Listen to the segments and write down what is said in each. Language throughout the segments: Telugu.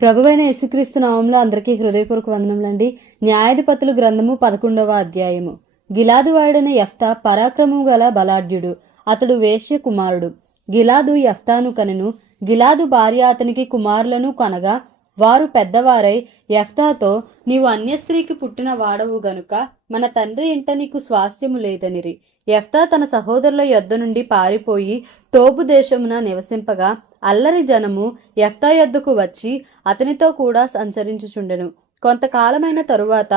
ప్రభువైన యేసుక్రీస్తు నామంలో అందరికీ హృదయపూర్వక వందనములండి. న్యాయాధిపతులు గ్రంథము 11వ అధ్యాయము. గిలాదు వాడైన యెఫ్తా పరాక్రమము గల బలాఢ్యుడు. అతడు వేశ్య కుమారుడు. గిలాదు యెఫ్తాను కనెను. గిలాదు భార్య అతనికి కుమారులను కనగా వారు పెద్దవారై యెఫ్తాతో, నీవు అన్యస్త్రీకి పుట్టిన వాడవు గనుక మన తండ్రి ఇంట నీకు స్వాస్థ్యము లేదనిరి. యెఫ్తా తన సహోదరుల యొద్ద నుండి పారిపోయి టోబు దేశమున నివసింపగా అల్లరి జనము యెఫ్తా యొద్దకు వచ్చి అతనితో కూడా సంచరించుచుండెను. కొంతకాలమైన తరువాత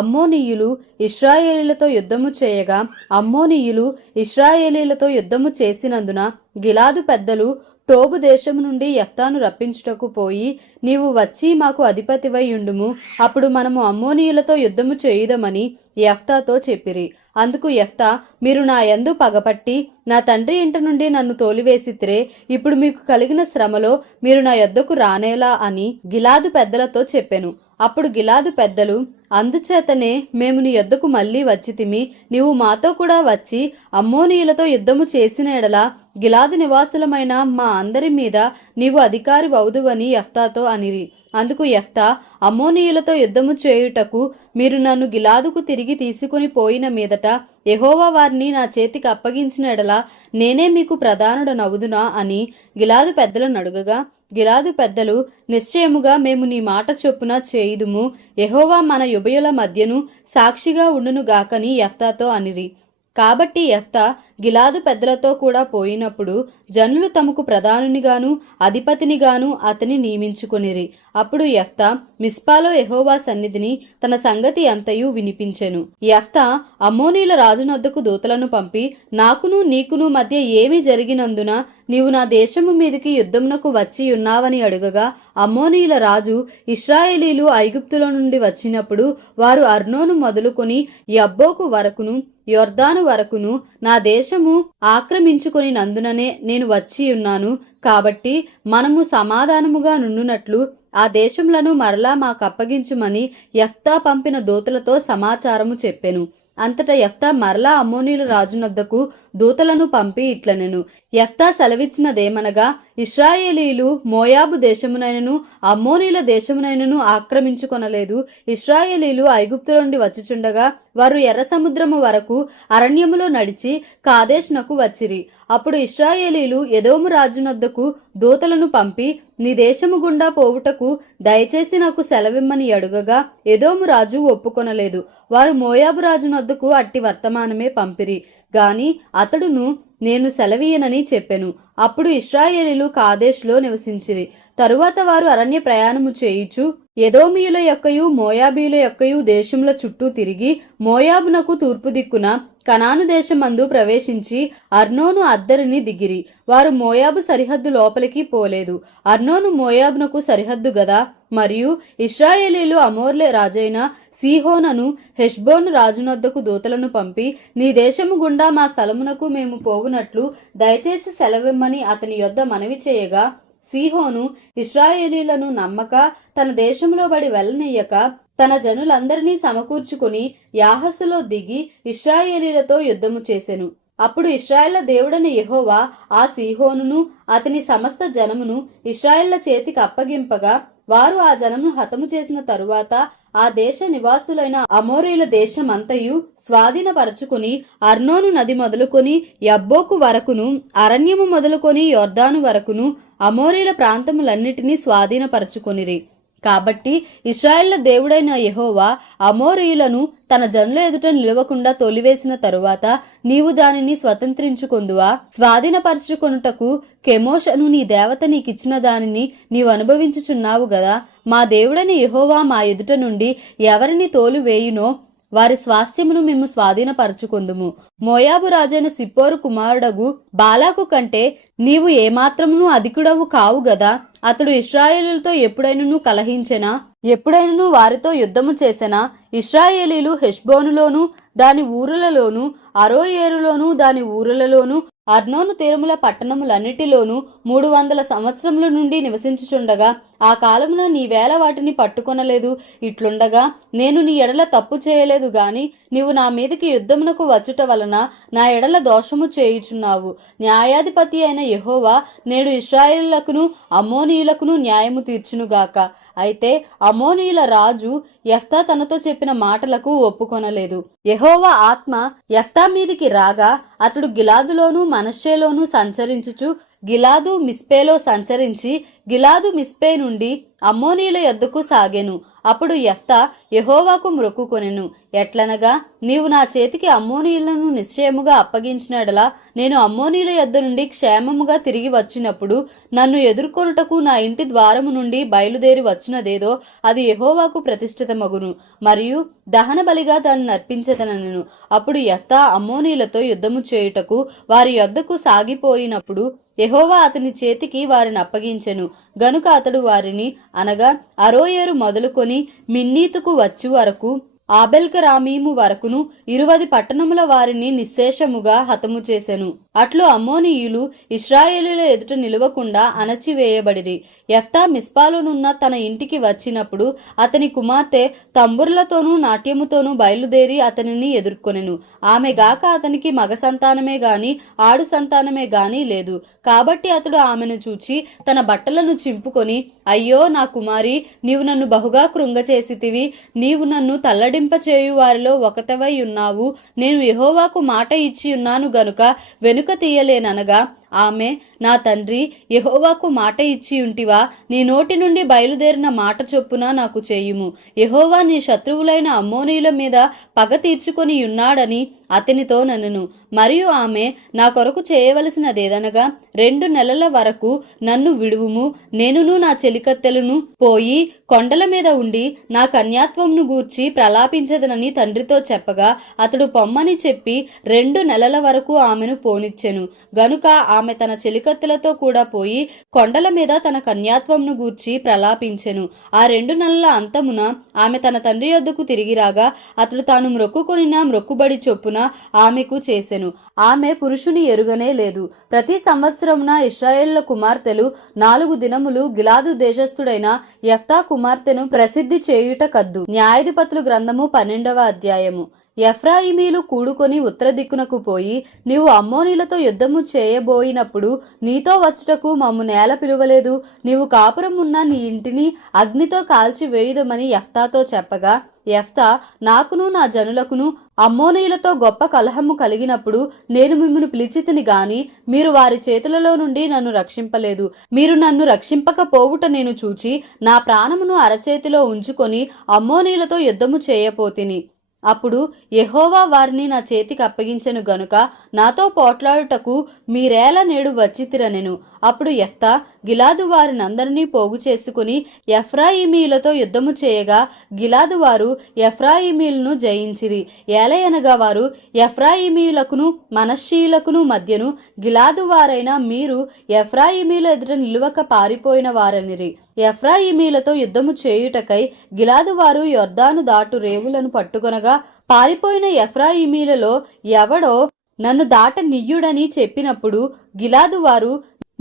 అమ్మోనీయులు ఇశ్రాయేలీలతో యుద్ధము చేయగా అమ్మోనీయులు ఇశ్రాయేలీలతో యుద్ధము చేసినందున గిలాదు పెద్దలు టోబు దేశము నుండి యెఫ్తాను రప్పించుటకు పోయి, నీవు వచ్చి మాకు అధిపతివై ఉండుము, అప్పుడు మనము అమ్మోనీయులతో యుద్ధము చేయుదమని యెఫ్తాతో చెప్పిరి. అందుకు యెఫ్తా, మీరు నా యందు పగపట్టి నా తండ్రి ఇంట నుండి నన్ను తోలివేసితిరే, ఇప్పుడు మీకు కలిగిన శ్రమలో మీరు నా యొద్దకు రానేలా అని గిలాదు పెద్దలతో చెప్పెను. అప్పుడు గిలాదు పెద్దలు, అందుచేతనే మేము నీ యొద్దకు మళ్ళీ వచ్చితిమి, నీవు మాతో కూడా వచ్చి అమ్మోనీయులతో యుద్ధము చేసిన ఎడల గిలాదు నివాసులమైన మా అందరి మీద నీవు అధికారి వౌదువని యెఫ్తాతో అనిరి. అందుకు యెఫ్తా, అమ్మోనీయులతో యుద్ధము చేయుటకు మీరు నన్ను గిలాదుకు తిరిగి తీసుకుని పోయిన మీదట యెహోవా వారిని నా చేతికి అప్పగించిన ఎడల నేనే మీకు ప్రధానుడనవుదునా అని గిలాదు పెద్దలను అడుగగా, గిలాదు పెద్దలు, నిశ్చయముగా మేము నీ మాట చొప్పున చేయుదుము, యెహోవా మన ఉభయుల మధ్యను సాక్షిగా ఉండును గాకని యెఫ్తాతో అనిరి. కాబట్టి యెఫ్తా గిలాదు పెద్దలతో కూడా పోయినప్పుడు జనులు తమకు ప్రధానునిగాను అధిపతినిగాను అతని నియమించుకొనిరి. అప్పుడు యెఫ్తా మిస్పాలో యెహోవా సన్నిధిని తన సంగతి అంతయు వినిపించెను. యెఫ్తా అమ్మోనీయుల రాజునొద్దకు దూతలను పంపి, నాకును నీకును మధ్య ఏమి జరిగినందున నీవు నా దేశము మీదికి యుద్ధమునకు వచ్చి ఉన్నావని అడుగగా, అమ్మోనీయుల రాజు, ఇశ్రాయేలీలు ఐగుప్తులో నుండి వచ్చినప్పుడు వారు అర్నోను మొదలుకొని యబ్బోకు వరకును యొర్దాను వరకును నా దేశము ఆక్రమించుకొని నందుననే నేను వచ్చి ఉన్నాను. కాబట్టి మనము సమాధానముగా నుండునట్లు ఆ దేశములను మరలా మాకప్పగించుమని యెఫ్తా పంపిన దూతలతో సమాచారము చెప్పెను. అంతటా యెఫ్తా మరలా అమ్మోనీయుల రాజునొద్దకు దూతలను పంపి ఇట్లనెను, యెఫ్తా సెలవిచ్చినదేమనగా, ఇశ్రాయేలీలు మోయాబు దేశమునైనను అమ్మోనీయుల దేశమునైనను ఆక్రమించుకొనలేదు. ఇశ్రాయేలీలు ఐగుప్తు నుండి వచ్చుచుండగా వారు ఎర్ర సముద్రము వరకు అరణ్యములో నడిచి కాదేశునకు వచ్చిరి. అప్పుడు ఇశ్రాయేలీలు ఎదోము రాజునొద్దకు దూతలను పంపి, నీ దేశము గుండా పోవుటకు దయచేసి నాకు సెలవిమ్మని అడుగగా ఎదోము రాజు ఒప్పుకొనలేదు. వారు మోయాబు రాజునొద్దకు అట్టి వర్తమానమే పంపిరి గాని అతడును నేను సెలవీయనని చెప్పెను. అప్పుడు ఇశ్రాయేలీలు కాదేశులో నివసించిరి. తరువాత వారు అరణ్య ప్రయాణము చేయుచు ఎదోమీయుల యొక్కయు మోయాబీయుల యొక్కయు దేశముల చుట్టూ తిరిగి మోయాబునకు తూర్పు దిక్కున కనాను దేశమందు ప్రవేశించి అర్నోను అద్దరిని దిగిరి. వారు మోయాబు సరిహద్దు లోపలికి పోలేదు. అర్నోను మోయాబునకు సరిహద్దు గదా. మరియు ఇశ్రాయేలీలు అమోర్లే రాజైన సీహోనను హెష్బోను రాజునొద్దకు దూతలను పంపి, నీ దేశము గుండా మా స్థలమునకు మేము పోవునట్లు దయచేసి సెలవిమ్మని అతని యొద్ద మనవి చేయగా, సీహోను ఇశ్రాయేలీలను నమ్మక తన దేశంలో బడి వెళ్ళనీయక తన జనులందరినీ సమకూర్చుకుని యాహసులో దిగి ఇశ్రాయేలీలతో యుద్ధము చేసెను. అప్పుడు ఇశ్రాయేళ్ల దేవుడైన యెహోవా ఆ సీహోనును అతని సమస్త జనమును ఇశ్రాయేళ్ల చేతికి అప్పగింపగా వారు ఆ జనమును హతము చేసిన తరువాత ఆ దేశ నివాసులైన అమోరీయుల దేశమంతయు స్వాధీనపరచుకుని అర్నోను నది మొదలుకొని యబ్బోకు వరకును అరణ్యము మొదలుకొని యొర్దాను వరకును అమోరీయుల ప్రాంతములన్నిటినీ స్వాధీనపరచుకొనిరి. కాబట్టి ఇశ్రాయేళ్ల దేవుడైన యెహోవా అమోరీయులను తన జనుల ఎదుట నిలవకుండా తోలివేసిన తరువాత నీవు దానిని స్వతంత్రించుకొందువా? స్వాధీనపరచుకొనుటకు కెమోషను నీ దేవత నీకిచ్చిన దానిని నీవు అనుభవించుచున్నావు గదా. మా దేవుడైన యెహోవా మా ఎదుట నుండి ఎవరిని తోలివేయునో వారి స్వాస్థ్యమును మేము స్వాధీనపరచుకొందుము. మోయాబు రాజైన సిప్పోరు కుమారుడగు బాలాకు కంటే నీవు ఏమాత్రమును అధికుడవు కావు గదా. అతడు ఇశ్రాయేలీలతో ఎప్పుడైనను కలహించెనా? ఎప్పుడైనను వారితో యుద్ధము చేసెనా? ఇశ్రాయేలీలు హెష్బోనులోను దాని ఊరులలోను అరోయేరులోను దాని ఊరులలోను అర్నోను తీరముల పట్టణములన్నిటిలోనూ 300 సంవత్సరముల నుండి నివసించుచుండగా ఆ కాలమున నీవేళ వాటిని పట్టుకొనలేదు? ఇట్లుండగా నేను నీ ఎడల తప్పు చేయలేదు గాని నీవు నా మీదికి యుద్ధమునకు వచ్చుట వలన నా ఎడల దోషము చేయుచున్నావు. న్యాయాధిపతి అయిన యెహోవా నేడు ఇశ్రాయేలులకును అమ్మోనీయులకును న్యాయము తీర్చునుగాక. అయితే అమ్మోనీయుల రాజు యెఫ్తా తనతో చెప్పిన మాటలకు ఒప్పుకొనలేదు. యెహోవా ఆత్మ యెఫ్తా మీదికి రాగా అతడు గిలాదులోను మనష్షేలోను సంచరించుచు గిలాదు మిస్పేలో సంచరించి గిలాదు మిస్పే నుండి అమ్మోనీయుల యొద్దకు సాగెను. అప్పుడు యెఫ్తా యెహోవాకు మ్రొక్కుకొనెను. ఎట్లనగా, నీవు నా చేతికి అమ్మోనీయులను నిశ్చయముగా అప్పగించినడలా నేను అమ్మోనీయుల యొద్ద నుండి క్షేమముగా తిరిగి వచ్చినప్పుడు నన్ను ఎదుర్కొనుటకు నా ఇంటి ద్వారము నుండి బయలుదేరి వచ్చినదేదో అది యెహోవాకు ప్రతిష్ఠితమగును, మరియు దహన బలిగా దాన్ని అర్పించెదనెను. అప్పుడు యెఫ్తా అమ్మోనీయులతో యుద్ధము చేయుటకు వారి యొద్దకు సాగిపోయినప్పుడు యెహోవా అతని చేతికి వారిని అప్పగించెను. గనుక అతడు వారిని, అనగా అరోయేరు మొదలుకొని మిన్నీతుకు వచ్చి వరకు ఆబెల్కరామీము వరకును 20 పట్టణముల వారిని నిశ్శేషముగా హతము చేసెను. అట్లు అమ్మోనీయులు ఇశ్రాయేలీయుల ఎదుట నిలవకుండా అణచివేయబడిరి. యెఫ్తా మిస్పాలోనున్న తన ఇంటికి వచ్చినప్పుడు అతని కుమార్తె తంబుర్లతోనూ నాట్యముతోనూ బయలుదేరి అతనిని ఎదుర్కొనెను. ఆమె గాక అతనికి మగ సంతానమే గాని ఆడు సంతానమే గాని లేదు. కాబట్టి అతడు ఆమెను చూచి తన బట్టలను చింపుకొని, అయ్యో నా కుమారి, నీవు నన్ను బహుగా కృంగచేసితివి. నీవు నన్ను తల్లడింపచేయు వారిలో ఒకతవై ఉన్నావు. నేను యెహోవాకు మాట ఇచ్చి ఉన్నాను గనుక వెనుక తీయలేననగా, ఆమె, నా తండ్రి, యెహోవాకు మాట ఇచ్చి ఉంటివా? నీ నోటి నుండి బయలుదేరిన మాట చొప్పున నాకు చేయుము. యెహోవా నీ శత్రువులైన అమ్మోనీయుల మీద పగ తీర్చుకొని ఉన్నాడని అతనితో నన్ను. మరియు ఆమె, నా కొరకు చేయవలసినదేదనగా 2 నెలల వరకు నన్ను విడువుము. నేనును నా చెలికత్తెలను పోయి కొండల మీద ఉండి నా కన్యాత్వంను గూర్చి ప్రలాపించదనని తండ్రితో చెప్పగా అతడు పొమ్మని చెప్పి 2 నెలల వరకు ఆమెను పోనిచ్చెను. గనుక ఆమె తన చెలికత్తెలతో కూడా పోయి కొండల మీద తన కన్యాత్వంను గూర్చి ప్రలాపించెను. ఆ 2 నెలల అంతమున ఆమె తన తండ్రి యొద్దకు తిరిగి రాగా అతడు తాను మ్రొక్కుకొనిన మ్రొక్కుబడి చొప్పున ఆమెకు చేసెను. ఆమె పురుషుని ఎరుగనే లేదు. ప్రతి సంవత్సరమున ఇశ్రాయేలుల కుమార్తెలు 4 దినములు గిలాదు దేశస్థుడైన యెఫ్తా కుమార్తెను ప్రసిద్ధి చేయుట కద్దు. న్యాయాధిపతులు గ్రంథము 12వ అధ్యాయము. ఎఫ్రాయిమీలు కూడుకొని ఉత్తర దిక్కునకు పోయి, నీవు అమ్మోనీలతో యుద్ధము చేయబోయినప్పుడు నీతో వచ్చుటకు మమ్ము నేల పిలువలేదు. నీవు కాపురం ఉన్న నీ ఇంటిని అగ్నితో కాల్చి వేయుదమని యెఫ్తాతో చెప్పగా, యెఫ్తా, నాకును నా జనులకును అమ్మోనీయులతో గొప్ప కలహము కలిగినప్పుడు నేను మిమ్మును పిలిచితిని గాని మీరు వారి చేతులలో నుండి నన్ను రక్షింపలేదు. మీరు నన్ను రక్షింపకపోవుట నేను చూచి నా ప్రాణమును అరచేతిలో ఉంచుకొని అమ్మోనీయులతో యుద్ధము చేయపోతిని. అప్పుడు యెహోవా వారిని నా చేతికి అప్పగించెను గనుక నాతో పోట్లాడుటకు మీరేలా నేడు వచ్చితిరనెను. అప్పుడు యెఫ్తా గిలాదు వారినందరినీ పోగు చేసుకుని ఎఫ్రాయిమీలతో యుద్ధము చేయగా గిలాదు వారు ఎఫ్రాయిమీలను జయించిరి. ఏలయనగా వారు ఎఫ్రాయిమీలకును మనష్షీయులకును మధ్యను గిలాదు వారైన మీరు ఎఫ్రాయిమీల ఎదుట నిలువక పారిపోయిన వారనిరి. ఎఫ్రాయిమీలతో యుద్ధము చేయుటకై గిలాదు వారు యొర్దాను దాటు రేవులను పట్టుకొనగా పారిపోయిన ఎఫ్రాయిమీలలో ఎవడో నన్ను దాట నియ్యుడని చెప్పినప్పుడు గిలాదు వారు,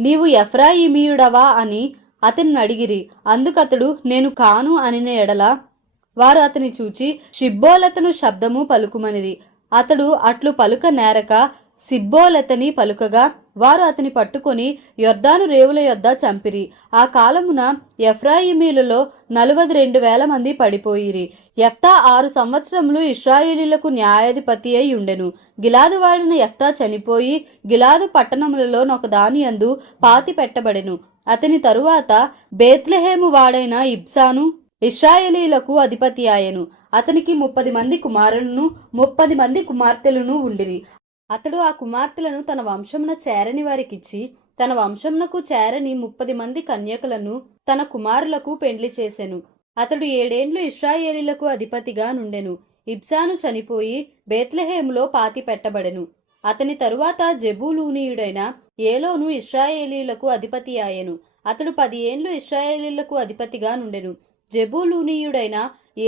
నీవు ఎఫ్రాయిమీయుడవా అని అతన్ని అడిగిరి. అందుకతడు, నేను కాను అనిన ఎడల వారు అతని చూచి షిబ్బోలెతను శబ్దము పలుకుమనిరి. అతడు అట్లు పలుక నేరక సిబ్బోలెతని పలుకగా వారు అతని పట్టుకొని యొర్దాను రేవుల యొద్ద చంపిరి. ఆ కాలమున ఎఫ్రాయిమీలలో 42,000 మంది పడిపోయిరి. యెఫ్తా 6 సంవత్సరములు ఇశ్రాయేలీలకు న్యాయాధిపతి అయి ఉండెను. గిలాదు వాడిన యెఫ్తా చనిపోయి గిలాదు పట్టణములలో ఒకదాని యందు పాతి పెట్టబడెను. అతని తరువాత బేత్లెహేము వాడైన ఇబ్సాను ఇశ్రాయేలీలకు అధిపతి ఆయెను. అతనికి 30 మంది కుమారులను 30 మంది కుమార్తెలను ఉండిరి. అతడు ఆ కుమార్తెలను తన వంశమున చేరని వారికిచ్చి తన వంశమునకు చేరని 30 మంది కన్యకలను తన కుమారులకు పెండ్లి చేసెను. అతడు 7 ఏండ్లు ఇశ్రాయేలీలకు అధిపతిగా నుండెను. ఇబ్సాను చనిపోయి బేత్లెహేములో పాతి పెట్టబడెను. అతని తరువాత జెబూలూనీయుడైన ఏలోను ఇశ్రాయేలీలకు అధిపతి ఆయెను. అతడు 10 ఏండ్లు ఇశ్రాయేలీలకు అధిపతిగా నుండెను. జెబూలూనీయుడైన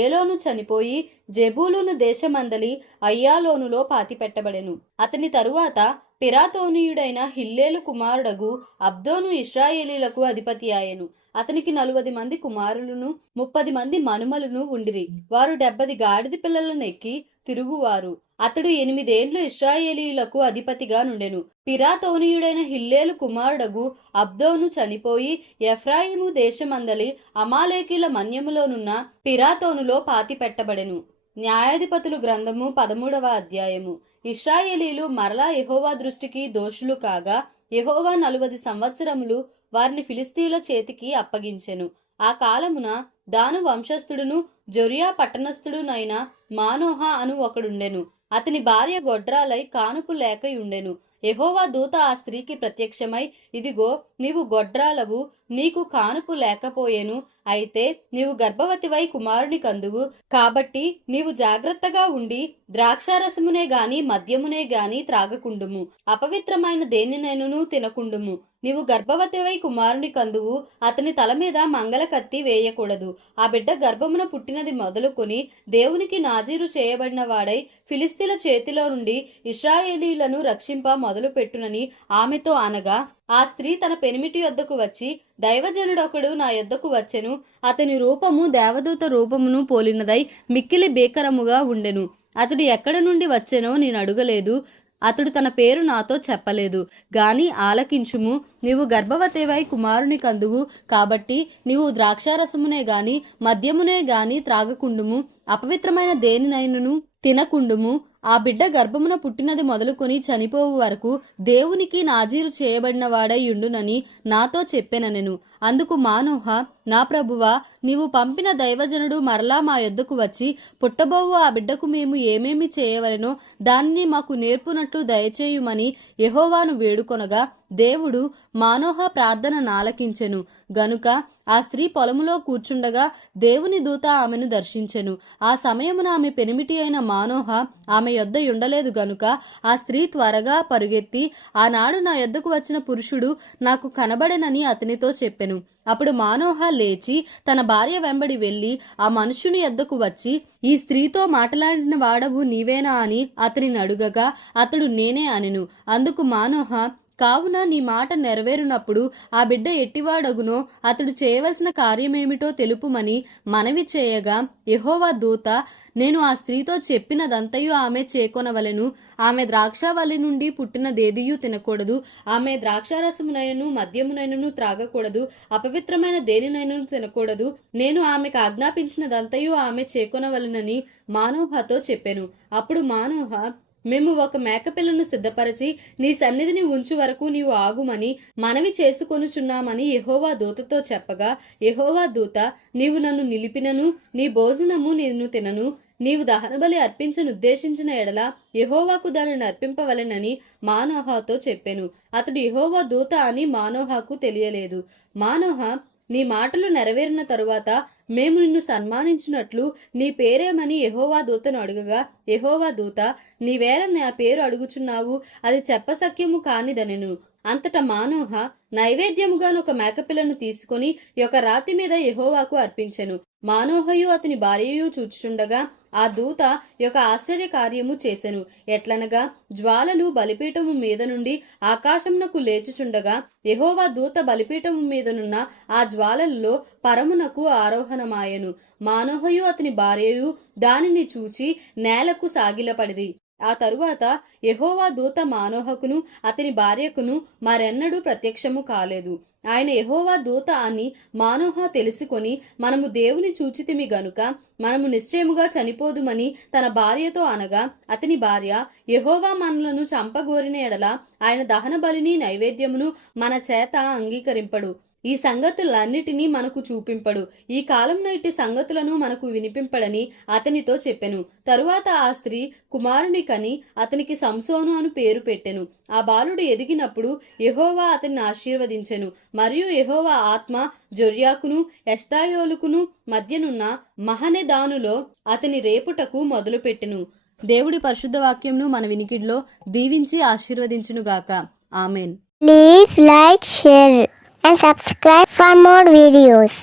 ఏలోను చనిపోయి జెబూలూను దేశమందలి అయ్యాలోనులో పాతి పెట్టబడెను. అతని తరువాత పిరాతోనీయుడైన హిల్లేలు కుమారుడగు అబ్దోను ఇశ్రాయేలీలకు అధిపతి ఆయను. అతనికి 40 మంది కుమారులను 30 మంది మనుమలను ఉండిరి. వారు 70 గాడిద పిల్లలను ఎక్కి తిరుగువారు. అతడు 8 ఏండ్లు ఇశ్రాయేలీయులకు అధిపతిగా నుండెను. పిరాతోనీయుడైన హిల్లేలు కుమారుడగు అబ్దోను చనిపోయి ఎఫ్రాయిము దేశమందలి అమాలేకీల మన్యములోనున్న పిరాతోనులో పాతి పెట్టబడెను. న్యాయాధిపతులు గ్రంథము 13వ అధ్యాయము. ఇశ్రాయేలీలు మరలా యెహోవా దృష్టికి దోషులు కాగా యెహోవా 40 సంవత్సరములు వారిని ఫిలిస్తీయుల చేతికి అప్పగించెను. ఆ కాలమున దాను వంశస్థుడును జొరియా పట్టణస్థుడునైన మానోహ అను ఒకడుండెను. అతని భార్య గొడ్రాలై కానుపు లేకయుండెను. యెహోవా దూత ఆ స్త్రీకి ప్రత్యక్షమై, ఇదిగో నీవు గొడ్రాలవు, నీకు కానుపు లేకపోయెను. అయితే నీవు గర్భవతివై కుమారుని కందువు. కాబట్టి నీవు జాగ్రత్తగా ఉండి ద్రాక్షారసమునే గాని మద్యమునే గాని త్రాగకుండుము, అపవిత్రమైన దేనినైనను తినకుండుము. నీవు గర్భవతివై కుమారుని కందువు. అతని తల మీద మంగళ కత్తి వేయకూడదు. ఆ బిడ్డ గర్భమున పుట్టినది మొదలుకొని దేవునికి నాజీరు చేయబడిన వాడై ఫిలిస్తీల చేతిలో నుండి ఇశ్రాయేలీయులను రక్షింప మొదలు పెట్టునని ఆమెతో అనగా, ఆ స్త్రీ తన పెనిమిటి యొద్దకు వచ్చి, దైవజనుడొకడు నా యొద్దకు వచ్చెను. అతని రూపము దేవదూత రూపమును పోలినదై మిక్కిలి భీకరముగా ఉండెను. అతడు ఎక్కడ నుండి వచ్చెనో నేను అడుగలేదు. అతడు తన పేరు నాతో చెప్పలేదు. గాని ఆలకించుము, నీవు గర్భవతివై కుమారుని కందువు. కాబట్టి నీవు ద్రాక్షారసమునే గాని మద్యమునే గాని త్రాగకుండుము, అపవిత్రమైన దేనినైనను తినకుండుము. ఆ బిడ్డ గర్భమున పుట్టినది మొదలుకొని చనిపోవు వరకు దేవునికి నాజీరు చేయబడిన వాడై యుండునని నాతో చెప్పెననెను. అందుకు మానోహ, నా ప్రభువా, నీవు పంపిన దైవజనుడు మరలా మా యొద్దకు వచ్చి, పుట్టబోవు ఆ బిడ్డకు మేము ఏమేమి చేయవలెనో దానిని మాకు నేర్పునట్లు దయచేయుమని యెహోవాను వేడుకొనగా, దేవుడు మానోహ ప్రార్థన నాలకించెను. గనుక ఆ స్త్రీ పొలములో కూర్చుండగా దేవుని దూత ఆమెను దర్శించెను. ఆ సమయమున ఆమె పెనిమిటి అయిన మానోహ ఆమె యొద్ద ఉండలేదు గనుక ఆ స్త్రీ త్వరగా పరుగెత్తి, ఆనాడు నా యొద్దకు వచ్చిన పురుషుడు నాకు కనబడెనని అతనితో చెప్పెను. అప్పుడు మానోహ లేచి తన భార్య వెంబడి వెళ్లి ఆ మనుష్యుని యొద్దకు వచ్చి, ఈ స్త్రీతో మాట్లాడిన వాడవు నీవేనా అని అతనిని అడుగగా అతడు నేనే అనెను. అందుకు మానోహ, కావున నీ మాట నెరవేరునప్పుడు ఆ బిడ్డ ఎట్టివాడగునో అతడు చేయవలసిన కార్యమేమిటో తెలుపుమని మనవి చేయగా, యెహోవా దూత, నేను ఆ స్త్రీతో చెప్పినదంతయు ఆమె చేకొనవలెను. ఆమె ద్రాక్షావల్లి నుండి పుట్టినదేదియూ తినకూడదు. ఆమె ద్రాక్షారసమునైనను మద్యమునైనను త్రాగకూడదు. అపవిత్రమైన దేనినైనను తినకూడదు. నేను ఆమెకు ఆజ్ఞాపించినదంతయు ఆమె చేకొనవలెనని మానోహతో చెప్పెను. అప్పుడు మానోహ, మేము ఒక మేకపిల్లను సిద్ధపరచి నీ సన్నిధిని ఉంచు వరకు నీవు ఆగుమని మనవి చేసుకొనుచున్నామని యెహోవా దూతతో చెప్పగా, యెహోవా దూత, నీవు నన్ను నిలిపినను నీ భోజనము నేను తినను. నీవు దహనబలి అర్పించనుద్దేశించిన ఎడల యెహోవాకు దానిని అర్పింపవలెనని మానోహతో చెప్పెను. అతడు యెహోవా దూత అని మానోహకు తెలియలేదు. మానోహ, నీ మాటలు నెరవేరిన తరువాత మేము నిన్ను సన్మానించినట్లు నీ పేరేమని యెహోవా దూతను అడుగగా, యెహోవా దూత, నీవేళ నా పేరు అడుగుచున్నావు, అది చెప్పసఖ్యము కానిదనెను. అంతటా మానోహ నైవేద్యముగాను ఒక మేకపిల్లను తీసుకుని ఒక రాతి మీద యెహోవాకు అర్పించెను. మానోహయు అతని భార్యయు చూచుచుండగా ఆ దూత యొక్క ఆశ్చర్య కార్యము చేసెను. ఎట్లనగా, జ్వాలలు బలిపీఠము మీద నుండి ఆకాశమునకు లేచుచుండగా యెహోవా దూత బలిపీఠము మీదనున్న ఆ జ్వాలలలో పరమునకు ఆరోహణమాయెను. మానోహయు అతని భార్యయు దానిని చూచి నేలకు సాగిలపడిరి. ఆ తరువాత యెహోవా దూత మానోహకును అతని భార్యకును మరెన్నడూ ప్రత్యక్షము కాలేదు. ఆయన యెహోవా దూత అని మానోహ తెలుసుకొని, మనము దేవుని చూచితిమి గనుక మనము నిశ్చయముగా చనిపోదుమని తన భార్యతో అనగా, అతని భార్య, యెహోవా మనలను చంపగోరిన ఎడల ఆయన దహన బలిని నైవేద్యమును మన చేత అంగీకరింపడు. ఈ సంగతులన్నిటినీ మనకు చూపింపడు. ఈ కాలంలో ఇట్టి సంగతులను మనకు వినిపింపడని అతనితో చెప్పెను. తరువాత ఆ స్త్రీ కుమారుని కని అతనికి సంసోను అని పేరు పెట్టెను. ఆ బాలుడు ఎదిగినప్పుడు యెహోవా అతన్ని ఆశీర్వదించెను. మరియు యెహోవా ఆత్మ జొర్యాకును ఎష్తాయోలుకును మధ్యనున్న మహనెదానులో అతని రేపుటకు మొదలుపెట్టెను. దేవుడి పరిశుద్ధ వాక్యంను మన వినికిడిలో దీవించి ఆశీర్వదించునుగాక. Amen. Please like, share and subscribe for more videos.